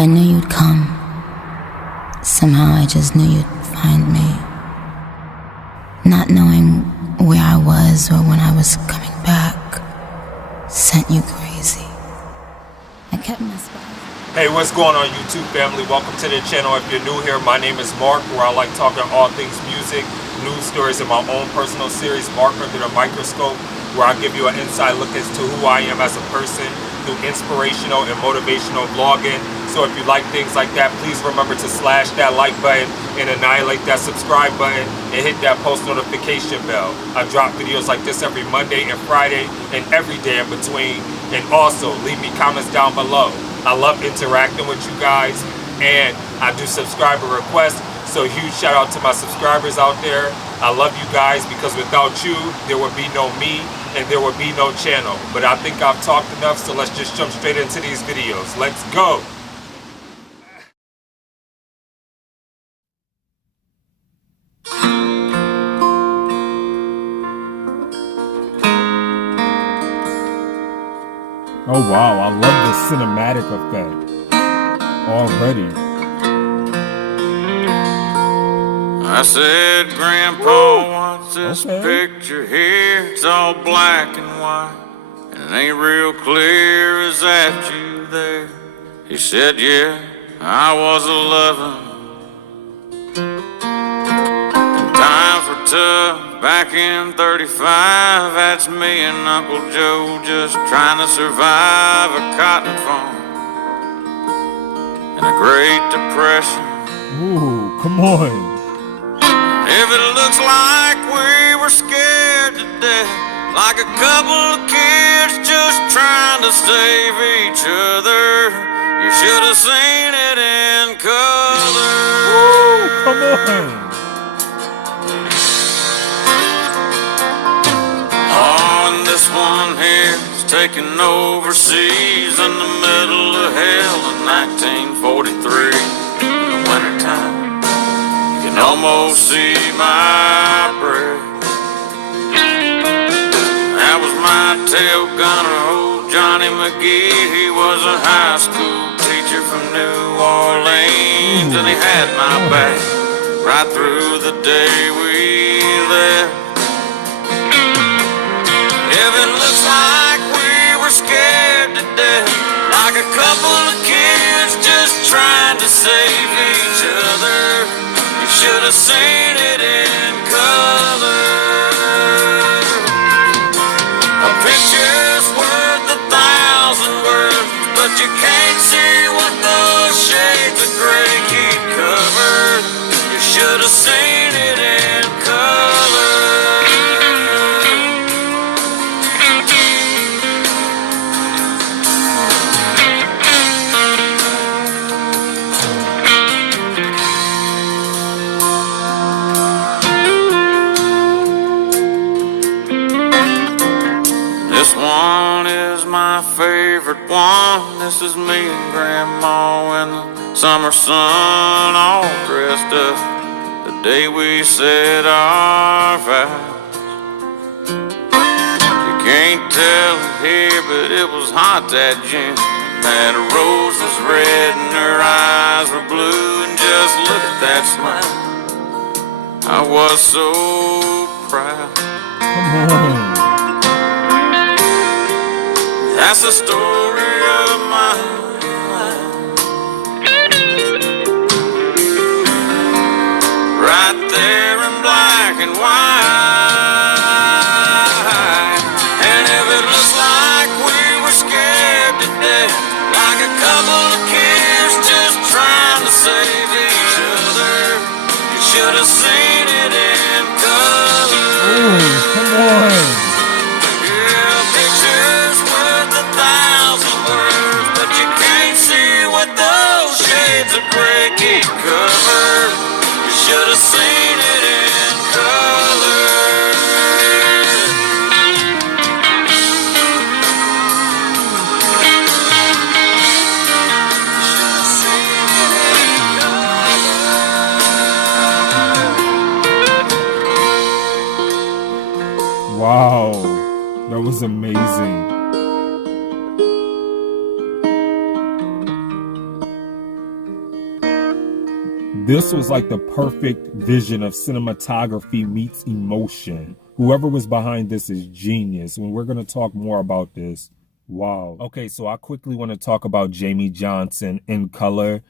I knew you'd come. Somehow I just knew you'd find me. Not knowing where I was or when I was coming back sent you crazy. I kept my spot. Hey, what's going on YouTube family? Welcome to the channel. If you're new here, my name is Mark, where I like talking all things music, news stories in my own personal series, Mark Under the Microscope, where I give you an inside look as to who I am as a person through inspirational and motivational vlogging. So if you like things like that, please remember to slash that like button and annihilate that subscribe button and hit that post notification bell. I drop videos like this every Monday and Friday and every day in between. And also leave me comments down below. I love interacting with you guys, and I do subscriber requests. So huge shout out to my subscribers out there. I love you guys, because without you, there would be no me and there would be no channel. But I think I've talked enough, so let's just jump straight into these videos. Let's go. Oh wow, I love the cinematic effect already. I said, Grandpa, what's this picture here? It's all black and white, and it ain't real clear. Is that you there? He said, yeah, I was 11. And times were tough back in 35. That's me and Uncle Joe just trying to survive a cotton farm and a Great Depression. Ooh, come on. If it looks like we were scared to death, like a couple of kids just trying to save each other, you should have seen it in color. Ooh, come on. Oh, and this one here is taken overseas in the middle of hell in 1943 in the wintertime. Almost see my breath. That was my tail gunner, old Johnny McGee. He was a high school teacher from New Orleans, and he had my back right through the day we left. If it looks like we were scared to death, like a couple of kids just trying to save each other, should have seen it in color. A picture's worth 1,000 words, but you can't see what those shades of gray keep covered. You should have seen it in color. This one is my favorite one. This is me and Grandma in the summer sun, all dressed up the day we said our vows. You can't tell it here, but it was hot that June. That rose was red and her eyes were blue, and just look at that smile. I was so proud. Come on. That's the story of my life, right there in black and white. And if it looks like we were scared to death, like a couple of kids just trying to save each other, you should have seen it in color. Ooh, come on. Breaking cover, you should have seen it in color. Wow. this was like the perfect vision of cinematography meets emotion. Whoever was behind this is genius, and we're going to talk more about this. Wow. Okay, so I quickly want to talk about Jamey Johnson in color.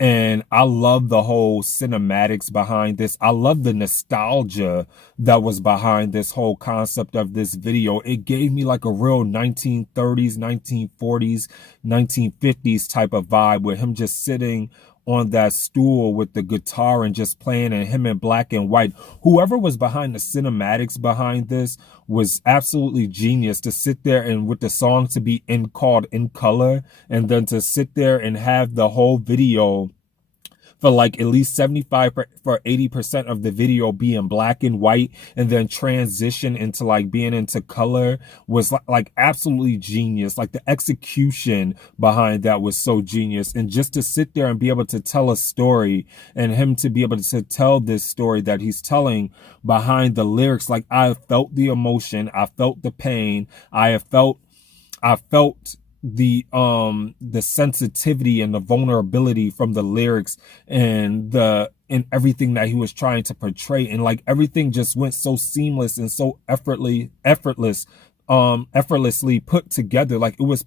And I love the whole cinematics behind this. I love the nostalgia that was behind this whole concept of this video. It gave me like a real 1930s, 1940s, 1950s type of vibe with him just sitting on that stool with the guitar and just playing, and him in black and white. Whoever was behind the cinematics behind this was absolutely genius, to sit there and with the song to be called in color, and then to sit there and have the whole video for like at least 75 for 80% of the video being black and white, and then transition into like being into color was like absolutely genius. Like the execution behind that was so genius. And just to sit there and be able to tell a story, and him to be able to tell this story that he's telling behind the lyrics, like I felt the emotion, I felt the pain, I felt the sensitivity and the vulnerability from the lyrics and everything that he was trying to portray. And like everything just went so seamless and so effortlessly put together. Like it was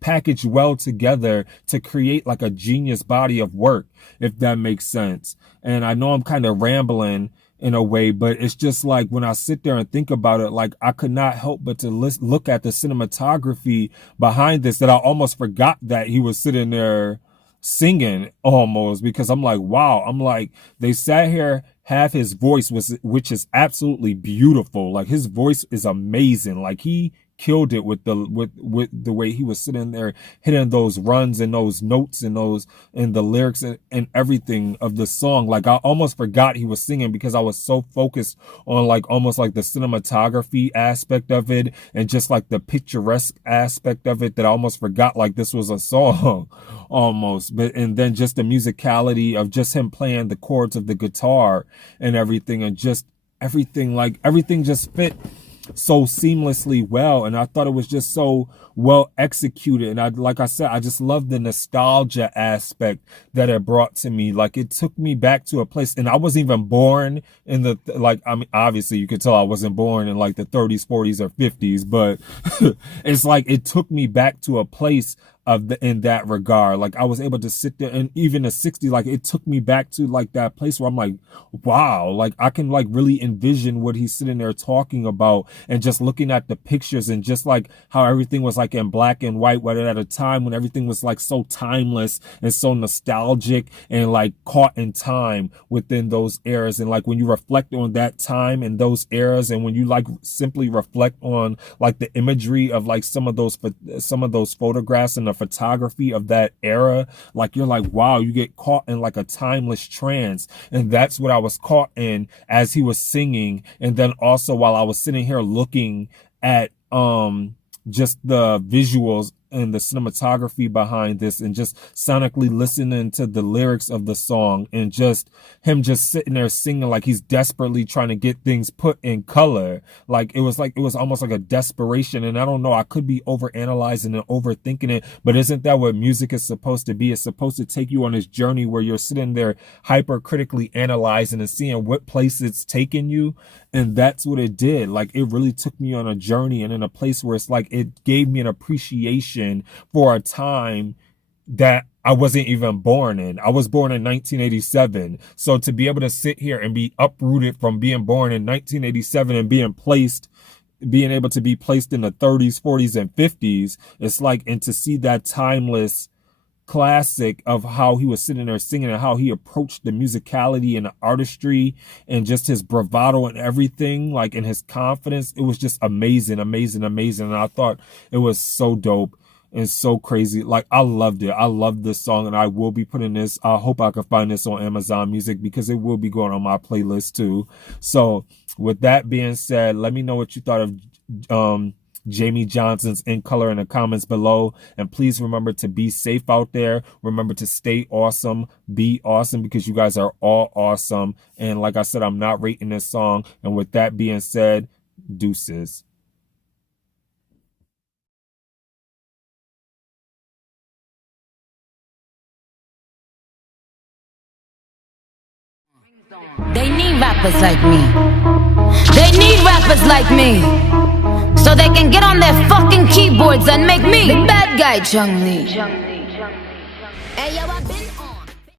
packaged well together to create like a genius body of work, if that makes sense. And I know I'm kind of rambling in a way, but it's just like when I sit there and think about it, like I could not help but to look at the cinematography behind this, that I almost forgot that he was sitting there singing almost, because I'm like, wow, I'm like, they sat here, have his voice which is absolutely beautiful. Like his voice is amazing. Like he killed it with the way he was sitting there hitting those runs and those notes and the lyrics and everything of the song. Like I almost forgot he was singing because I was so focused on like almost like the cinematography aspect of it and just like the picturesque aspect of it, that I almost forgot like this was a song almost. But and then just the musicality of just him playing the chords of the guitar and everything, and just everything just fit so seamlessly well. And I thought it was just so well executed. And like I said, I just love the nostalgia aspect that it brought to me. Like it took me back to a place, and I wasn't even born in the, like, I mean, obviously you could tell I wasn't born in like the 30s, 40s or 50s, but it's like it took me back to a place in that regard. Like I was able to sit there, and even the 60s, like it took me back to like that place where I'm like, wow, like I can like really envision what he's sitting there talking about, and just looking at the pictures, and just like how everything was like in black and white, whether at a time when everything was like so timeless and so nostalgic and like caught in time within those eras. And like when you reflect on that time and those eras, and when you like simply reflect on like the imagery of like some of those photographs and the photography of that era, like you're like, wow, you get caught in like a timeless trance. And that's what I was caught in as he was singing. And then also while I was sitting here looking at just the visuals and the cinematography behind this, and just sonically listening to the lyrics of the song, and just him just sitting there singing like he's desperately trying to get things put in color. Like it was almost like a desperation. And I don't know, I could be overanalyzing and overthinking it, but isn't that what music is supposed to be? It's supposed to take you on this journey where you're sitting there hypercritically analyzing and seeing what place it's taking you. And that's what it did. Like it really took me on a journey, and in a place where it's like it gave me an appreciation for a time that I wasn't even born in. I was born in 1987. So to be able to sit here and be uprooted from being born in 1987 and being able to be placed in the 30s, 40s, and 50s, it's like, and to see that timeless classic of how he was sitting there singing, and how he approached the musicality and the artistry and just his bravado and everything, like in his confidence, it was just amazing. And I thought it was so dope and so crazy. Like I loved it. I loved this song, and I will be putting this, I hope I can find this on Amazon Music, because it will be going on my playlist too. So with that being said, let me know what you thought of Jamey Johnson's In Color in the comments below. And please remember to be safe out there. Remember to stay awesome, be awesome, because you guys are all awesome. And like I said, I'm not rating this song. And with that being said, deuces. They need rappers like me. They need rappers like me, so they can get on their fucking keyboards and make me the bad guy, Chung Lee. Hey, yo, I've been